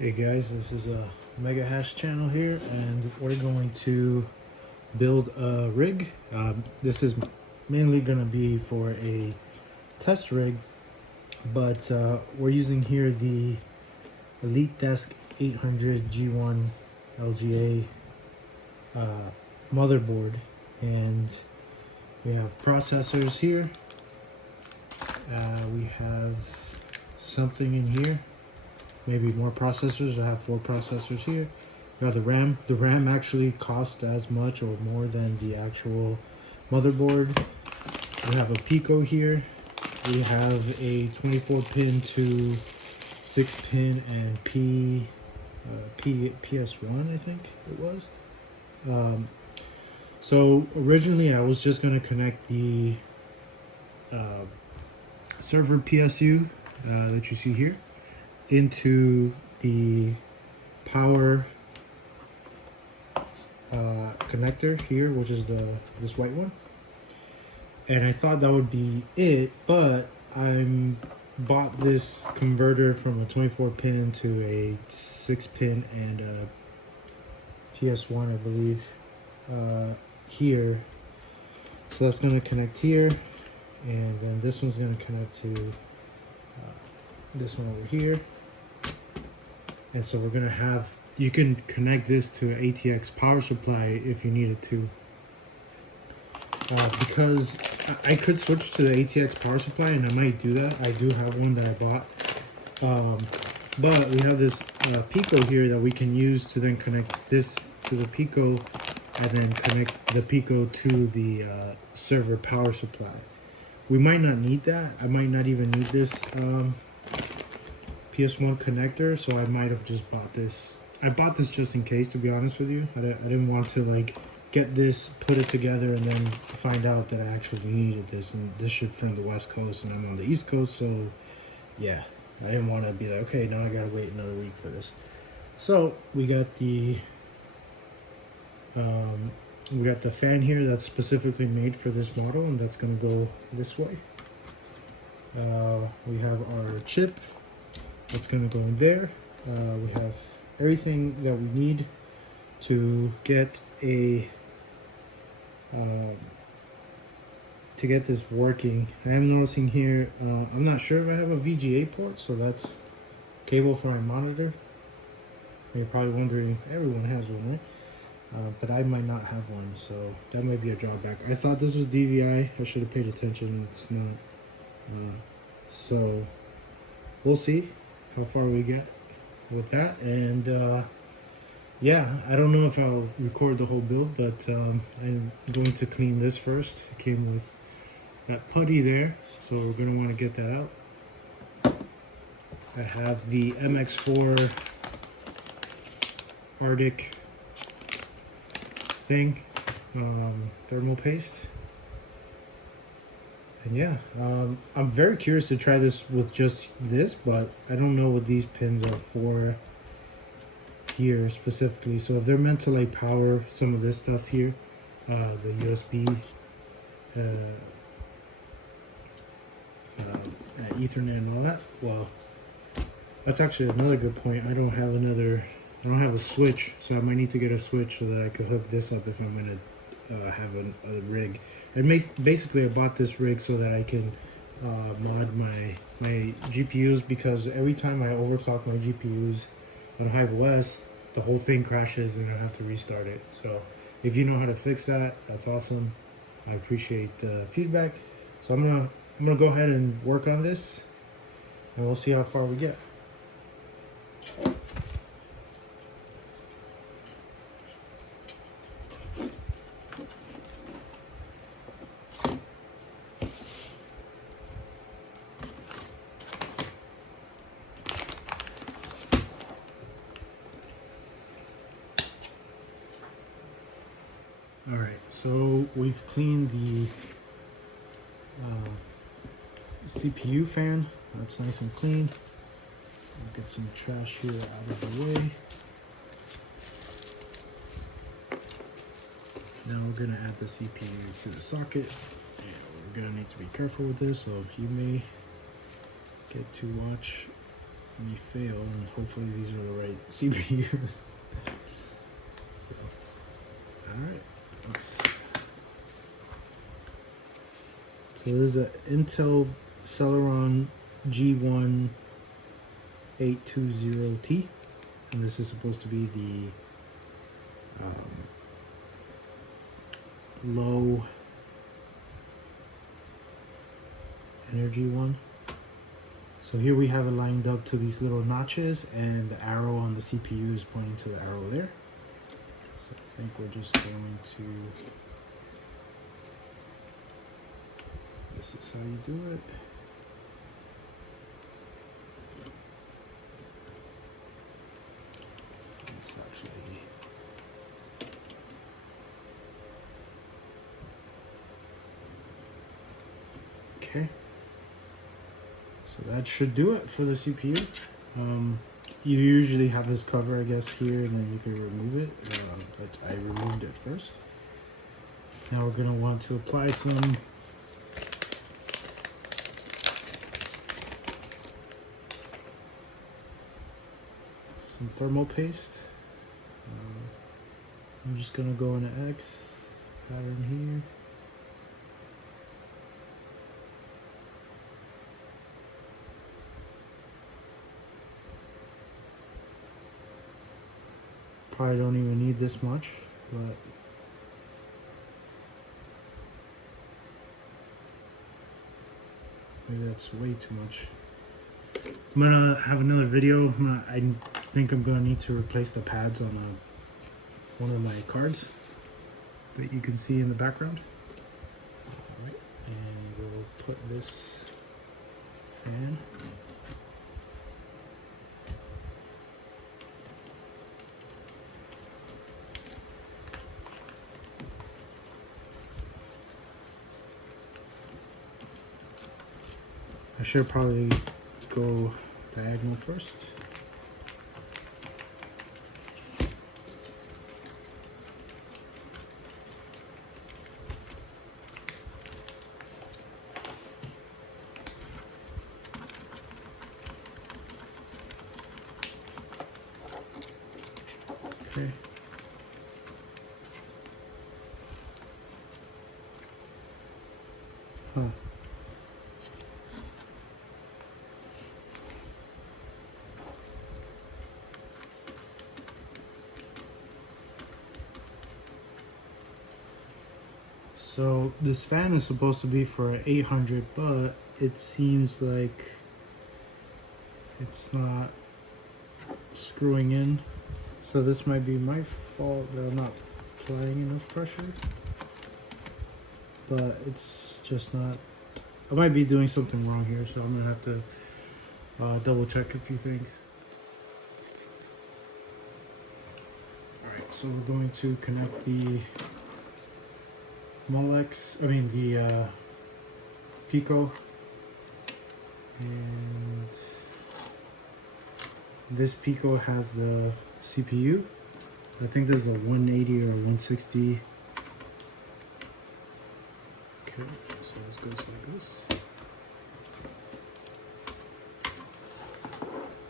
Hey guys, this is a Mega Hash channel here, and we're going to build a rig. This is mainly going to be for a test rig, but we're using here the EliteDesk 800 G1 LGA motherboard, and we have processors here. We have something in here. Maybe more processors. I have 4 processors here. We have the RAM. The RAM actually costs as much or more than the actual motherboard. We have a Pico here. We have a 24 pin to 6 pin and PS1, I think it was. So originally I was just going to connect the server PSU that you see here into the power connector here, which is this white one, and I thought that would be it, but I bought this converter from a 24 pin to a 6 pin and a PS1, I believe, here. So that's going to connect here, and then this one's going to connect to this one over here. And so we're gonna have, you can connect this to an ATX power supply if you needed to. Because I could switch to the ATX power supply, and I might do that. I do have one that I bought. But we have this Pico here that we can use to then connect this to the Pico, and then connect the Pico to the server power supply. We might not need that. I might not even need this PS1 connector, so I might have just bought this. I bought this just in case, to be honest with you. I didn't want to like get this, put it together, and then find out that I actually needed this, and this shit from the West Coast and I'm on the East Coast, so yeah, I didn't want to be like, okay, now I gotta wait another week for this. So we got the fan here that's specifically made for this model, and that's gonna go this way. We have our chip that's going to go in there. We have everything that we need to get a to get this working. I am noticing here, I'm not sure if I have a VGA port, so that's cable for my monitor. You're probably wondering, everyone has one, right? But I might not have one, so that might be a drawback. I thought this was DVI. I should have paid attention. It's not. So we'll see how far we get with that, and yeah, I don't know if I'll record the whole build, but I'm going to clean this first. It came with that putty there, so we're going to want to get that out. I have the MX4 Arctic thing, thermal paste. And yeah, I'm very curious to try this with just this, but I don't know what these pins are for here specifically. So if they're meant to like power some of this stuff here, the USB, Ethernet and all that, well, that's actually another good point. I don't have a switch, so I might need to get a switch so that I could hook this up if I'm gonna have a rig. And basically I bought this rig so that I can mod my GPUs, because every time I overclock my GPUs on Hive OS, the whole thing crashes and I have to restart it. So if you know how to fix that, that's awesome. I appreciate the feedback. So I'm gonna go ahead and work on this, and we'll see how far we get. Alright, so we've cleaned the CPU fan. That's nice and clean. I'll get some trash here out of the way. Now we're going to add the CPU to the socket. And we're going to need to be careful with this, so you may get to watch me fail, and hopefully these are the right CPUs. So, alright. So this is the Intel Celeron G1 820T, and this is supposed to be the low energy one. So here we have it lined up to these little notches, and the arrow on the CPU is pointing to the arrow there. So I think we're just going to, this is how you do it. It's actually, okay. So that should do it for the CPU. You usually have this cover, I guess, here, and then you can remove it, but I removed it first. Now we're going to want to apply some thermal paste. I'm just going to go in an X pattern here. Probably don't even need this much, but maybe that's way too much. I'm gonna have another video. I think I'm gonna need to replace the pads on one of my cards that you can see in the background. All right, and we'll put this fan. I should probably go diagonal first. Okay. Huh. So this fan is supposed to be for 800, but it seems like it's not screwing in. So this might be my fault that I'm not applying enough pressure, but it's just not. I might be doing something wrong here, so I'm gonna have to double check a few things. All right, so we're going to connect the the Pico, and this Pico has the CPU. I think there's a 180 or 160. Okay, so this goes like this.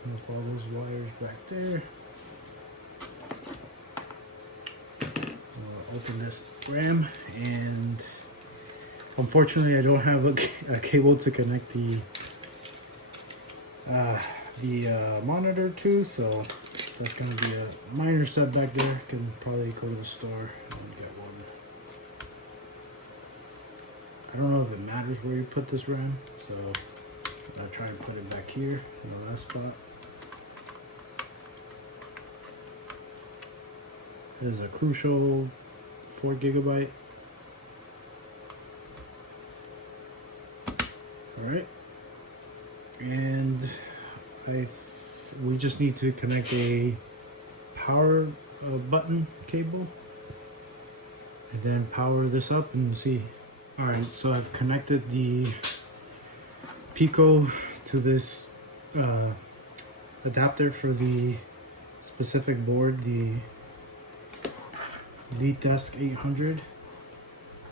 With all those wires back there. Open this RAM, and unfortunately I don't have a cable to connect the monitor to, so that's going to be a minor setback there. Can probably go to the store and get one. I don't know if it matters where you put this RAM, so I'll try and put it back here in the last spot. There's a crucial 4 GB. All right, and we just need to connect a power button cable, and then power this up and see. All right, so I've connected the Pico to this adapter for the specific board, the EliteDesk 800.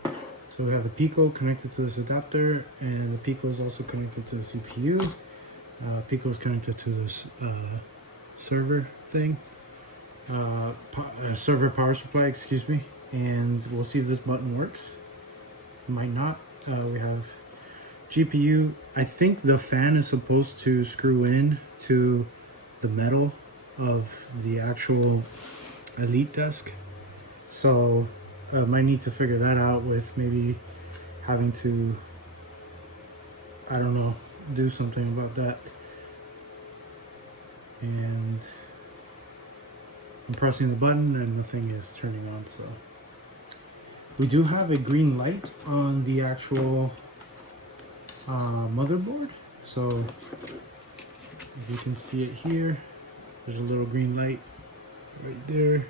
So we have the Pico connected to this adapter, and the Pico is also connected to the CPU. Pico's connected to this server thing, server power supply, excuse me, and we'll see if this button works. It might not. We have GPU. I think the fan is supposed to screw in to the metal of the actual EliteDesk, so I might need to figure that out with maybe having to, I don't know, do something about that. And I'm pressing the button and nothing is turning on. So we do have a green light on the actual motherboard. So if you can see it here, there's a little green light right there.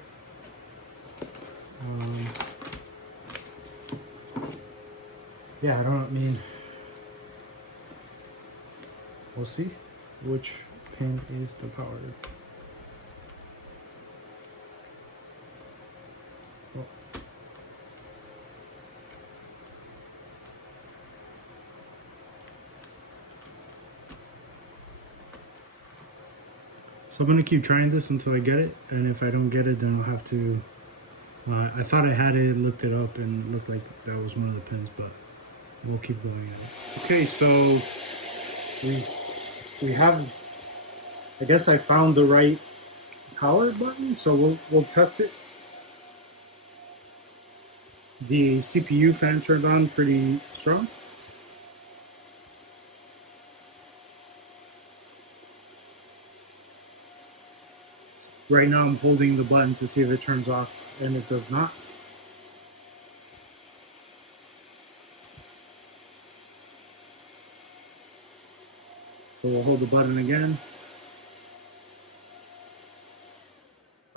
Yeah, I mean, we'll see which pin is the power. Oh. So I'm gonna keep trying this until I get it, and if I don't get it, then I'll have to. I thought I had it, looked it up, and it looked like that was one of the pins, but we'll keep going at it. Okay, so we have. I guess I found the right power button, so we'll test it. The CPU fan turned on pretty strong. Right now I'm holding the button to see if it turns off, and it does not. So we'll hold the button again.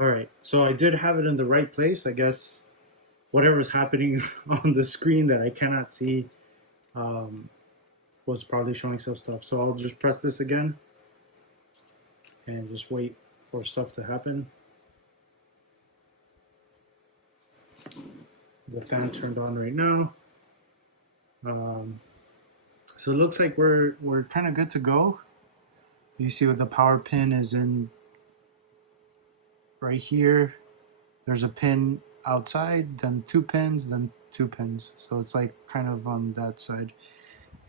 All right, so I did have it in the right place. I guess whatever's happening on the screen that I cannot see was probably showing some stuff. So I'll just press this again and just wait for stuff to happen. The fan turned on right now. So it looks like we're kind of good to go. You see what the power pin is in right here. There's a pin outside, then two pins, then two pins. So it's like kind of on that side.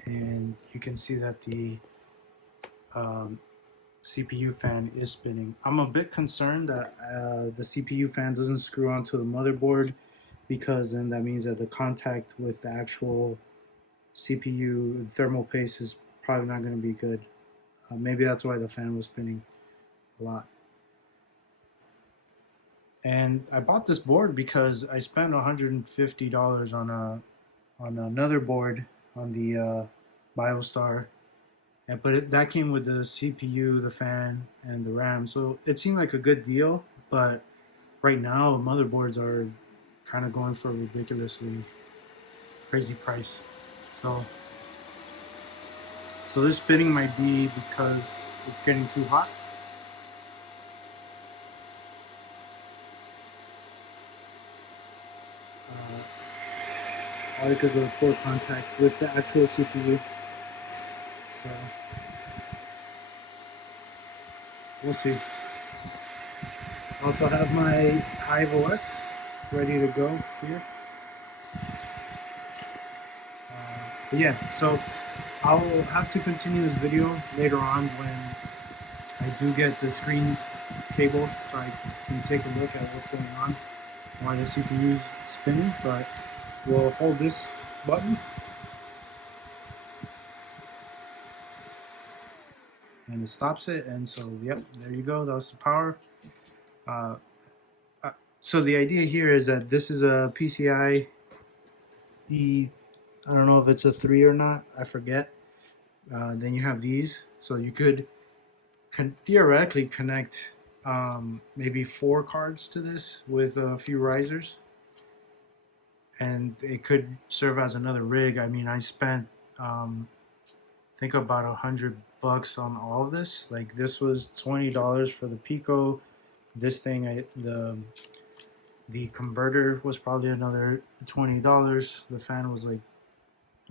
And you can see that the CPU fan is spinning. I'm a bit concerned that the CPU fan doesn't screw onto the motherboard, because then that means that the contact with the actual CPU thermal paste is probably not going to be good. Maybe that's why the fan was spinning a lot. And I bought this board because I spent $150 on another board on the BioStar, but that came with the CPU, the fan, and the RAM. So it seemed like a good deal, but right now motherboards are kind of going for a ridiculously crazy price. So this spinning might be because it's getting too hot. Because of the poor contact with the actual CPU. So we'll see. I also have my Hive OS ready to go here. But yeah, so I'll have to continue this video later on when I do get the screen cable, so I can take a look at what's going on, why the CPU is spinning. But we'll hold this button and it stops it. And so, yep, there you go. That was the power. So the idea here is that this is a PCI I don't know if it's a 3 or not, I forget. Then you have these, so you could theoretically connect maybe 4 cards to this with a few risers, and it could serve as another rig. I mean, I spent I think about $100 on all of this. Like, this was $20 for the Pico. This thing, the converter was probably another $20. The fan was like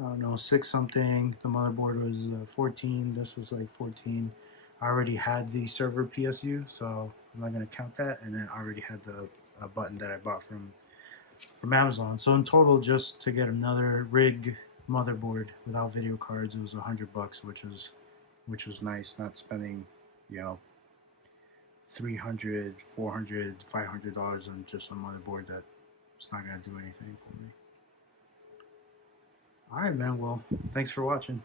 I don't know, 6 something. The motherboard was 14. This was like 14. I already had the server PSU, so I'm not gonna count that. And then I already had the button that I bought from Amazon. So in total, just to get another rig motherboard without video cards, it was $100, which was nice. Not spending, you know, $300, $400, $500 on just a motherboard that's not gonna do anything for me. All right, man. Well, thanks for watching.